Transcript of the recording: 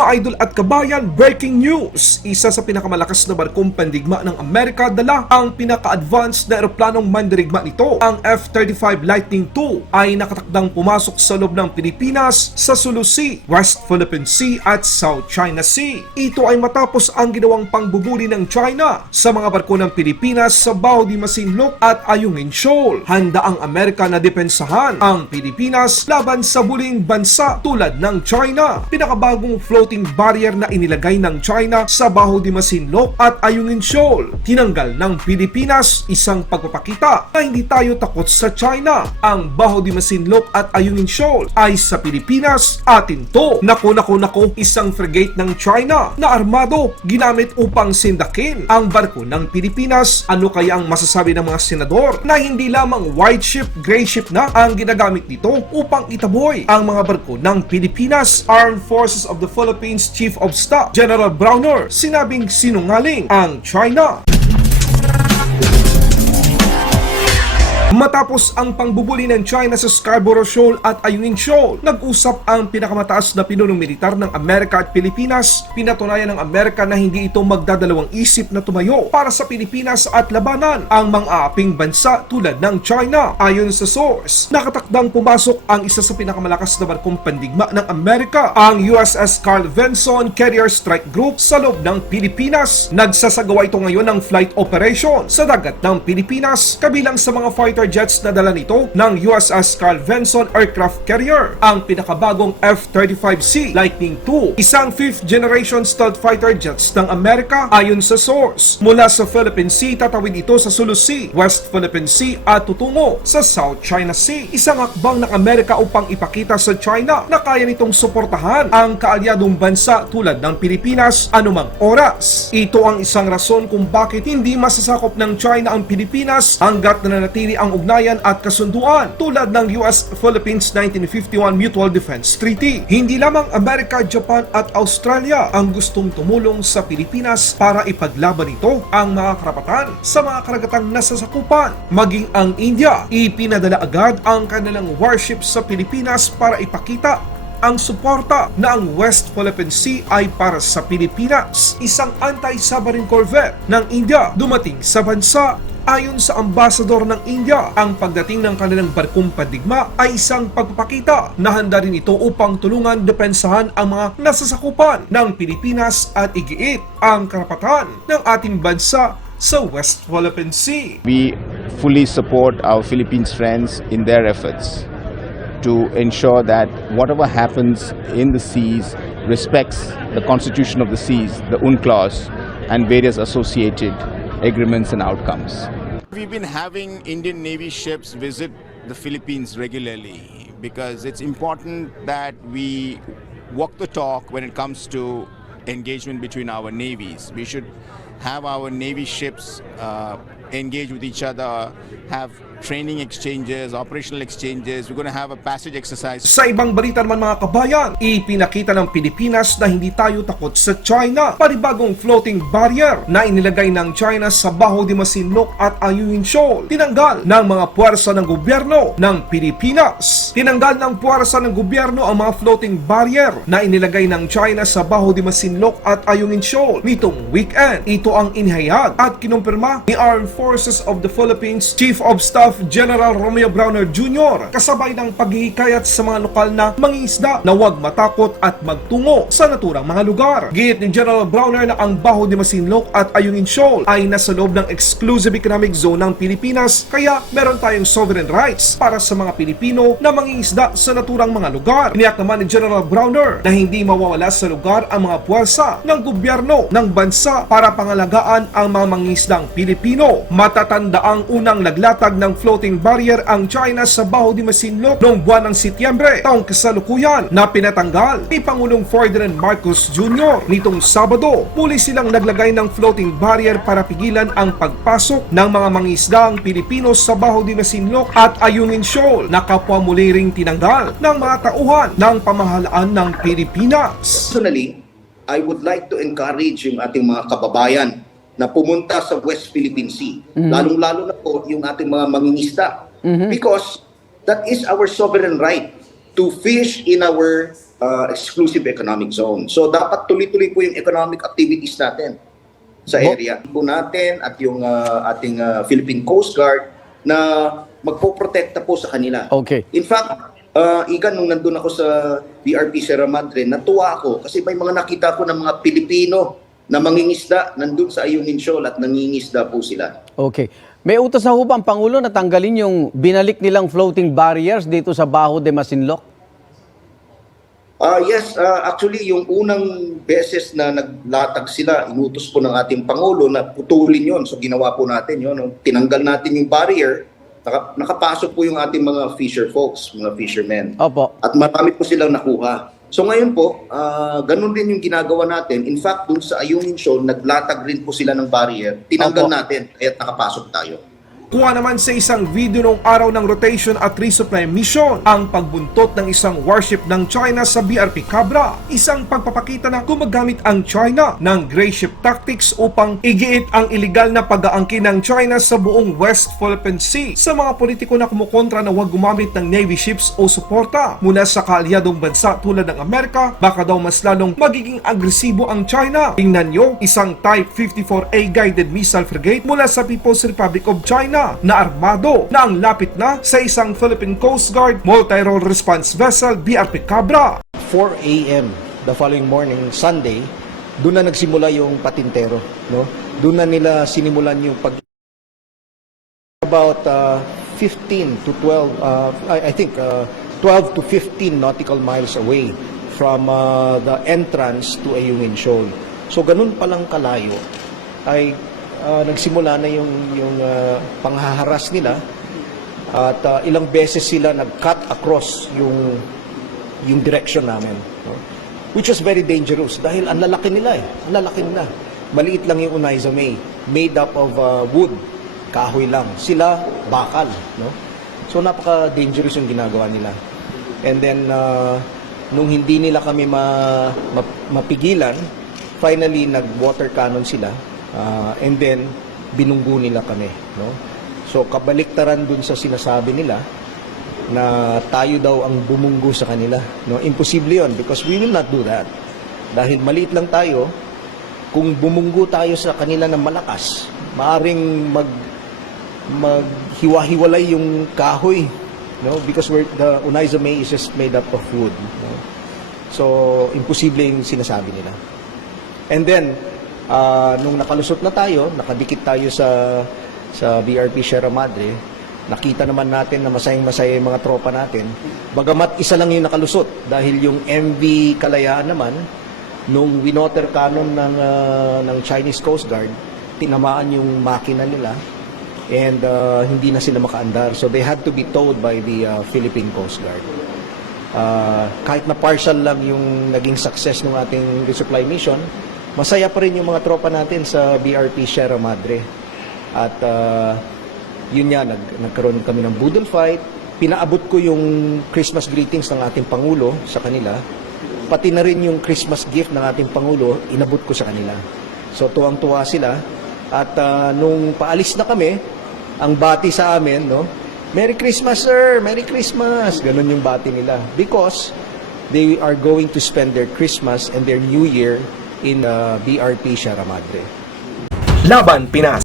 Mga idol at kabayan, breaking news! Isa sa pinakamalakas na barkong pandigma ng Amerika dala ang pinaka-advanced na eroplanong mandirigma nito. Ang F-35 Lightning II ay nakatakdang pumasok sa loob ng Pilipinas sa Sulu Sea, West Philippine Sea at South China Sea. Ito ay matapos ang ginawang pangbubuli ng China sa mga barko ng Pilipinas sa Bao de Masinloc at Ayungin Shoal. Handa ang Amerika na depensahan ang Pilipinas laban sa buling bansa tulad ng China. Pinakabagong floating barrier na inilagay ng China sa Bao de Masinloc at Ayungin Shoal. Tinanggal ng Pilipinas, isang pagpapakita na hindi tayo takot sa China. Ang Bao de Masinloc at Ayungin Shoal ay sa Pilipinas, atin to. Naku, isang frigate ng China na armado ginamit upang sindakin ang barko ng Pilipinas. Ano kaya ang masasabi ng mga senador na hindi lamang white ship, gray ship na ang ginagamit nito upang itaboy ang mga barko ng Pilipinas? Armed Forces of the Philippines Chief of Staff General Browner sinabing sinungaling ang China. Matapos ang pangbubuli ng China sa Scarborough Shoal at Ayungin Shoal, nag-usap ang pinakamataas na pinunong militar ng Amerika at Pilipinas. Pinatunayan ng Amerika na hindi ito magdadalawang isip na tumayo para sa Pilipinas at labanan ang mga aaping bansa tulad ng China. Ayon sa source, nakatakdang pumasok ang isa sa pinakamalakas na barkong pandigma ng Amerika, ang USS Carl Vinson Carrier Strike Group sa loob ng Pilipinas. Nagsasagawa ito ngayon ng flight operation sa dagat ng Pilipinas, kabilang sa mga fighter jets na dala nito ng USS Carl Vinson Aircraft Carrier, ang pinakabagong F-35C Lightning II, isang 5th generation stealth fighter jets ng Amerika. Ayon sa source, mula sa Philippine Sea tatawid ito sa Sulu Sea, West Philippine Sea at tutungo sa South China Sea. Isang hakbang ng Amerika upang ipakita sa China na kaya nitong suportahan ang kaalyadong bansa tulad ng Pilipinas anumang oras. Ito ang isang rason kung bakit hindi masasakop ng China ang Pilipinas hanggat nananatili ang ugnayan at kasunduan tulad ng US-Philippines 1951 Mutual Defense Treaty. Hindi lamang Amerika, Japan at Australia ang gustong tumulong sa Pilipinas para ipaglaban ito ang mga karapatan sa mga karagatang nasasakupan. Maging ang India, ipinadala agad ang kanilang warships sa Pilipinas para ipakita ang suporta na ang West Philippine Sea ay para sa Pilipinas. Isang anti-submarine corvette ng India dumating sa bansa. Ayon sa ambasador ng India, ang pagdating ng kanilang barkong pandigma ay isang pagpapakita na handa rin ito upang tulungan depensahan ang mga nasasakupan ng Pilipinas at igiit ang karapatan ng ating bansa sa West Philippine Sea. We fully support our Philippines friends in their efforts to ensure that whatever happens in the seas respects the constitution of the seas, the UNCLOS, and various associated agreements and outcomes. We've been having Indian Navy ships visit the Philippines regularly because it's important that we walk the talk when it comes to engagement between our navies. We should have our Navy ships engage with each other, have training exchanges, operational exchanges. We're going to have a passage exercise. Sa ibang balita naman mga kabayan, ipinakita ng Pilipinas na hindi tayo takot sa China. Panibagong floating barrier na inilagay ng China sa Bao de Masinloc at Ayungin Shoal. Tinanggal ng mga puwersa ng gobyerno ng Pilipinas. Tinanggal ng puwersa ng gobyerno ang mga floating barrier na inilagay ng China sa Bao de Masinloc at Ayungin Shoal nitong weekend. Ito ang inihayag at kinumpirma ni Armed Forces of the Philippines Chief of Staff General Romeo Browner Jr. kasabay ng paghihikayat sa mga lokal na mangingisda na huwag matakot at magtungo sa naturang mga lugar. Giit ni General Browner na ang Bao de Masinloc at Ayungin Shoal ay nasa loob ng exclusive economic zone ng Pilipinas, kaya meron tayong sovereign rights para sa mga Pilipino na mangingisda sa naturang mga lugar. Iniyak naman ni General Browner na hindi mawawala sa lugar ang mga puwersa ng gobyerno ng bansa para pangalagaan ang mga mangingisdang Pilipino. Matatanda ang unang laglatag ng floating barrier ang China sa Bao de Masinloc noong buwan ng Setyembre taong kasalukuyan na pinatanggal ni Pangulong Ferdinand Marcos Jr. Nitong Sabado, muli silang naglagay ng floating barrier para pigilan ang pagpasok ng mga mangingisdaang Pilipino sa Bao de Masinloc at Ayungin Shoal na kapwa muli ring tinanggal ng mga tauhan ng pamahalaan ng Pilipinas. Personally, I would like to encourage yung ating mga kababayan na pumunta sa West Philippine Sea. Lalong-lalo na po yung ating mga mangingisda. Because that is our sovereign right to fish in our exclusive economic zone. So dapat tuloy-tuloy po yung economic activities natin sa area po natin at yung ating Philippine Coast Guard na magpoprotekta po sa kanila. Okay. In fact, Igan, nung nandun ako sa BRP Sierra Madre, natuwa ako kasi may mga nakita ko ng mga Pilipino na mangingisda nandun sa Ayungin Shoal at nangingisda po sila. Okay. May utos na ho ba ang Pangulo na tanggalin yung binalik nilang floating barriers dito sa Bajo de Masinloc? Yes, actually yung unang beses na naglatag sila, inutos po ng ating Pangulo na putulin yon. So ginawa po natin yon. Tinanggal natin yung barrier, nakapasok po yung ating mga fisher folks, mga fishermen. Opo. At marami po silang nakuha. So ngayon po, ganun din yung ginagawa natin. In fact, dun sa Ayungin Shoal, naglatag rin po sila ng barrier. Tinanggal Opo. natin, kaya't nakapasok tayo. Kuha naman sa isang video noong araw ng rotation at resupply mission ang pagbuntot ng isang warship ng China sa BRP Cabra. Isang pagpapakita na gumagamit ang China ng gray ship tactics upang igiit ang iligal na pag-aangkin ng China sa buong West Philippine Sea. Sa mga politiko na kumukontra na huwag gumamit ng Navy ships o suporta mula sa kaalyadong bansa tulad ng Amerika, baka daw mas lalong magiging agresibo ang China. Tingnan nyo, isang Type 54A guided missile frigate mula sa People's Republic of China na armado na ang lapit na sa isang Philippine Coast Guard multi-role response vessel BRP Cabra. 4 a.m. the following morning, Sunday, doon na nagsimula yung patintero, no? Doon na nila sinimulan yung about 15 to 12 I think 12 to 15 nautical miles away from the entrance to Ayungin Shoal. So ganun palang kalayo ay nagsimula na yung panghaharas nila at ilang beses sila nag-cut across yung direction namin, no? Which was very dangerous dahil ang lalaki nila ang lalaki nila. Maliit lang yung Unaiza May, made up of wood, kahoy lang. Sila bakal, no? So napaka-dangerous yung ginagawa nila. And then nung hindi nila kami mapigilan, finally nag-water cannon sila. And then, binunggo nila kami. No? So, kabaliktaran dun sa sinasabi nila na tayo daw ang bumunggo sa kanila. No? Imposible yon because we will not do that. Dahil maliit lang tayo, kung bumunggo tayo sa kanila ng malakas, maaring maghiwa-hiwalay yung kahoy. No? Because the Unaiza May is just made up of wood. No? So, imposible yung sinasabi nila. And then, nung nakalusot na tayo, nakadikit tayo sa BRP Sierra Madre, nakita naman natin na masayang-masaya yung mga tropa natin. Bagamat isa lang yung nakalusot dahil yung MV Kalayaan naman, nung winoter cannon ng Chinese Coast Guard, tinamaan yung makina nila and hindi na sila makaandar. So they had to be towed by the Philippine Coast Guard. Kahit na partial lang yung naging success ng ating resupply mission, masaya pa rin yung mga tropa natin sa BRP Sierra Madre. At yun nga, nagkaroon kami ng boodle fight. Pinaabot ko yung Christmas greetings ng ating Pangulo sa kanila. Pati na rin yung Christmas gift ng ating Pangulo, inabot ko sa kanila. So tuwang-tuwa sila. At nung paalis na kami, ang bati sa amin, no? Merry Christmas, sir! Merry Christmas! Ganun yung bati nila. Because they are going to spend their Christmas and their New Year in BRP Sierra Madre. Laban Pinas.